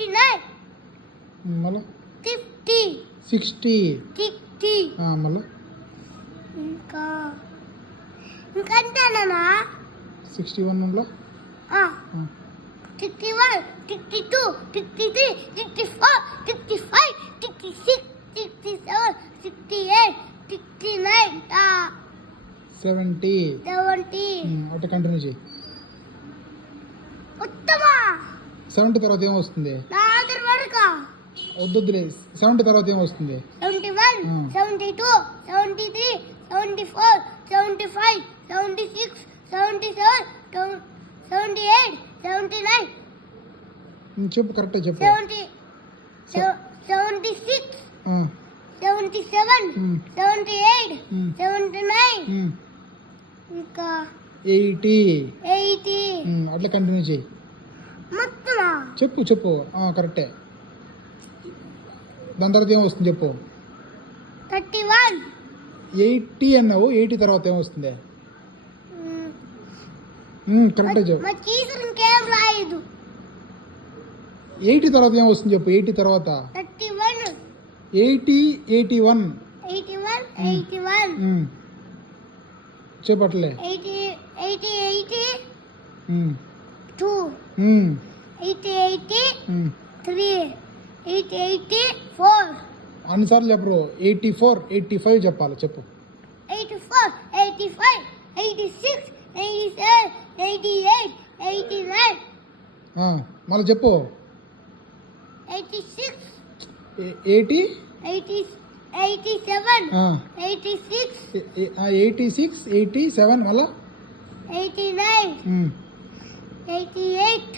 59 మళ్ళా 50 60 60 మళ్ళా ఇంకా అంతేనా 61 మళ్ళా 61 62 63 64 65 66 67 68 69 70 70 అట్లా కంటిన్యూ చేయి. ఉత్తమా 70 తర్వాత ఏమొస్తుంది? నా ఆధార్ వరకు వద్దులే. 70 తర్వాత ఏమొస్తుంది? 71 72 73 74 75 76 77 78 79 చెప్పు, కరెక్ట్గా చెప్పు. 76 77 78 79 ఇంకా 80 అట్లా కంటిన్యూ చేయి. మొత్తమా చెప్పు కరెక్టే. దాని తర్వాత ఏమొస్తుంది చెప్పు. 31 80 అన్నావు. 80 తర్వాత ఏమొస్తుంది? కరెక్టే చెప్పు. మా టీచర్ ఇంకేం రాయదు. 80 తర్వాత ఏమొస్తుంది చెప్పు. 80 తర్వాత 31 80 81 81 81 చెప్పట్లే. 80 80 80 2 80 80 3 80 80 4 అన్నిసార్లు చెప్పరు. 84 85 చెప్పాలి. చెప్పు. 84 85 86 87 88 89 మళ్ళీ చెప్పు. 86 80 87 86 86 87 మళ్ళా 89 88